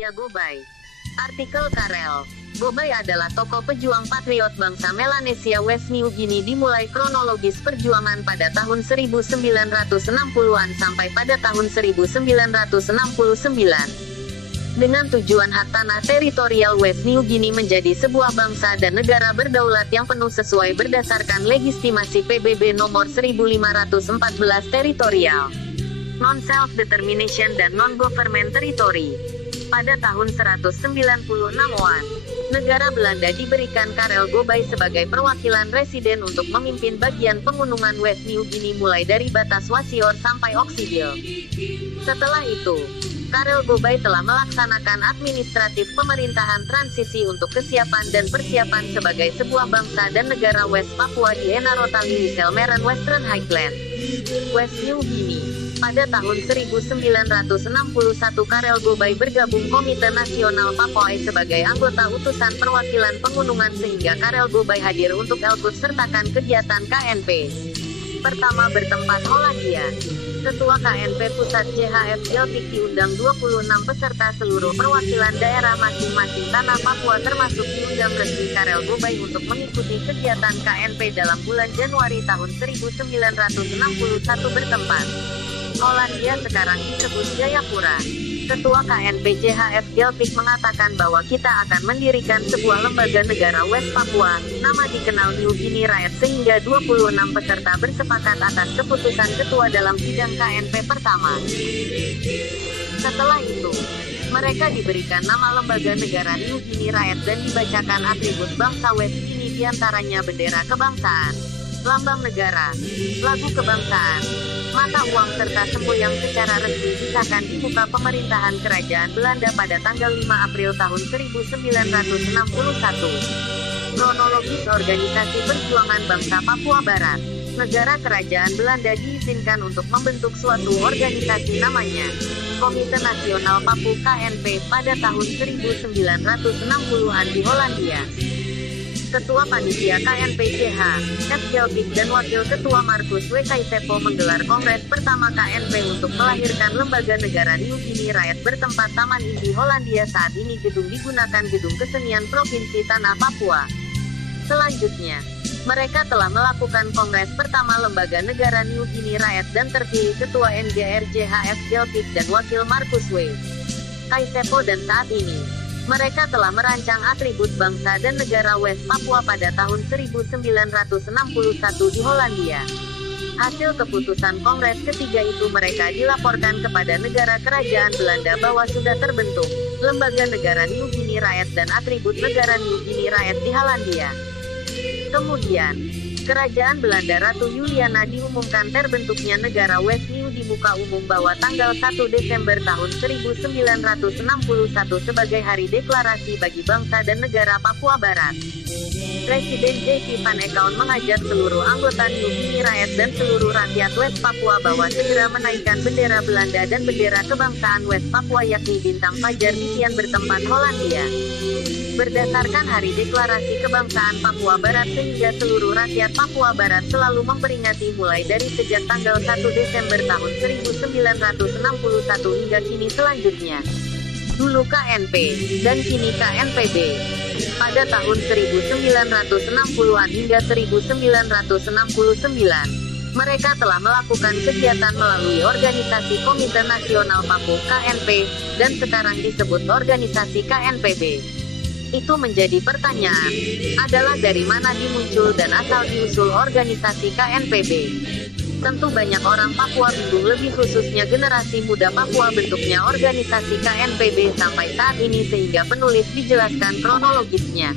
Ya Gobay. Artikel Karel Gobay adalah tokoh pejuang patriot bangsa Melanesia West New Guinea dimulai kronologis perjuangan pada tahun 1960-an sampai pada tahun 1969. Dengan tujuan hak tanah teritorial West New Guinea menjadi sebuah bangsa dan negara berdaulat yang penuh sesuai berdasarkan legitimasi PBB nomor 1514 teritorial, non-self-determination dan non-government territory. Pada tahun 196-an, negara Belanda diberikan Karel Gobay sebagai perwakilan residen untuk memimpin bagian pegunungan West New Guinea mulai dari batas Wasior sampai Oksibil. Setelah itu, Karel Gobay telah melaksanakan administratif pemerintahan transisi untuk kesiapan dan persiapan sebagai sebuah bangsa dan negara West Papua di Enarotali Selmeran Western Highlands, West New Guinea. Pada tahun 1961 Karel Gobay bergabung Komite Nasional Papua sebagai anggota utusan perwakilan pegunungan sehingga Karel Gobay hadir untuk ikut sertakan kegiatan KNP. Pertama bertempat Hollandia. Ketua KNP Pusat JHF Gelpik diundang 26 peserta seluruh perwakilan daerah masing-masing tanah Papua termasuk diundang resmi Karel Gobay untuk mengikuti kegiatan KNP dalam bulan Januari tahun 1961 bertempat Hollandia sekarang disebut Jayapura. Ketua KNP JHF Gelpik mengatakan bahwa kita akan mendirikan sebuah lembaga negara West Papua, nama dikenal New Guinea Right sehingga 26 peserta bersepakat atas keputusan ketua dalam sidang KNP pertama. Setelah itu, mereka diberikan nama lembaga negara New Guinea Right dan dibacakan atribut bangsa West Guinea diantaranya bendera kebangsaan, lambang negara, lagu kebangsaan, mata uang serta semboyan secara resmi disahkan di muka pemerintahan Kerajaan Belanda pada tanggal 5 April tahun 1961. Kronologis organisasi perjuangan bangsa Papua Barat. Negara Kerajaan Belanda diizinkan untuk membentuk suatu organisasi namanya Komite Nasional Papua KNP pada tahun 1960-an di Hollandia. Ketua Panitia KNP CH, F. Gelpik dan Wakil Ketua Markus W. Kaisepo menggelar kongres pertama KNP untuk melahirkan lembaga negara New Guinea Right bertempat Taman Indi Hollandia. Saat ini gedung digunakan Gedung Kesenian Provinsi Tanah Papua. Selanjutnya, mereka telah melakukan kongres pertama lembaga negara New Guinea Right dan terpilih Ketua NGR JHF Gelpik dan Wakil Markus W. Kaisepo dan saat ini, mereka telah merancang atribut bangsa dan negara West Papua pada tahun 1961 di Hollandia. Hasil keputusan Kongres ketiga itu mereka dilaporkan kepada negara kerajaan Belanda bahwa sudah terbentuk lembaga negara New Guinea Right dan atribut negara New Guinea Right di Hollandia. Kemudian, Kerajaan Belanda Ratu Juliana diumumkan terbentuknya negara West New di muka umum bahwa tanggal 1 Desember tahun 1961 sebagai Hari Deklarasi bagi Bangsa dan Negara Papua Barat. Presiden J.P. Van Ekaun mengajak seluruh anggota New Guinea Right dan seluruh rakyat West Papua bahwa segera menaikkan bendera Belanda dan bendera kebangsaan West Papua yakni bintang fajar di Tian bertempat Hollandia. Berdasarkan Hari Deklarasi Kebangsaan Papua Barat sehingga seluruh rakyat Papua Barat selalu memperingati mulai dari sejak tanggal 1 Desember tahun 1961 hingga kini selanjutnya. Dulu KNP, dan kini KNPB. Pada tahun 1960-an hingga 1969, mereka telah melakukan kegiatan melalui organisasi Komite Nasional Papua KNP, dan sekarang disebut organisasi KNPB. Itu menjadi pertanyaan, adalah dari mana dimuncul dan asal diusul organisasi KNPB. Tentu banyak orang Papua bingung lebih khususnya generasi muda Papua bentuknya organisasi KNPB sampai saat ini sehingga penulis dijelaskan kronologisnya.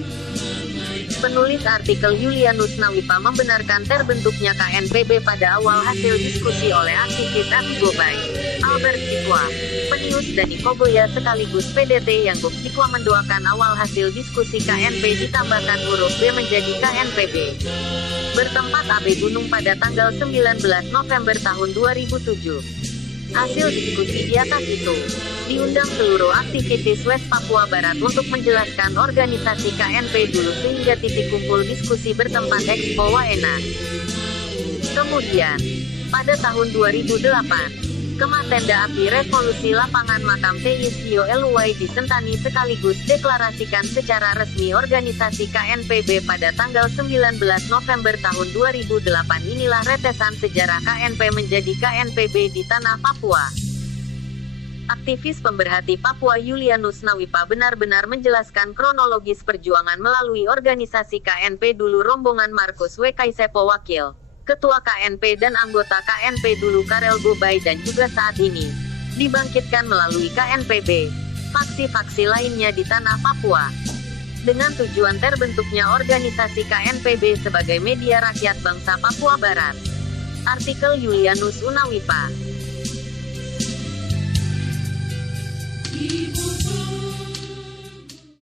Penulis artikel Julianus Nawipa membenarkan terbentuknya KNPB pada awal hasil diskusi oleh aktivis Api Gobay, Albert Sikwa, Penius Dani Kogoya sekaligus PDT yang Sikwa mendoakan awal hasil diskusi KNP ditambahkan huruf B menjadi KNPB. Bertempat AB Gunung pada tanggal 19 November tahun 2007. Hasil diskusi di atas itu, diundang seluruh aktivitis West Papua Barat untuk menjelaskan organisasi KNP dulu sehingga titik kumpul diskusi bertempat Expo Waena. Kemudian, pada tahun 2008, Kematenda Api Revolusi Lapangan Makam Teisio Eluai di Sentani sekaligus deklarasikan secara resmi organisasi KNPB pada tanggal 19 November tahun 2008. Inilah rentetan sejarah KNP menjadi KNPB di tanah Papua. Aktivis pemerhati Papua Julianus Nawipa benar-benar menjelaskan kronologis perjuangan melalui organisasi KNP dulu. Rombongan Markus W. Kaisepo Wakil Ketua KNP dan anggota KNP dulu Karel Gobay dan juga saat ini dibangkitkan melalui KNPB, faksi-faksi lainnya di tanah Papua. Dengan tujuan terbentuknya organisasi KNPB sebagai media rakyat bangsa Papua Barat. Artikel Julianus Unawipa.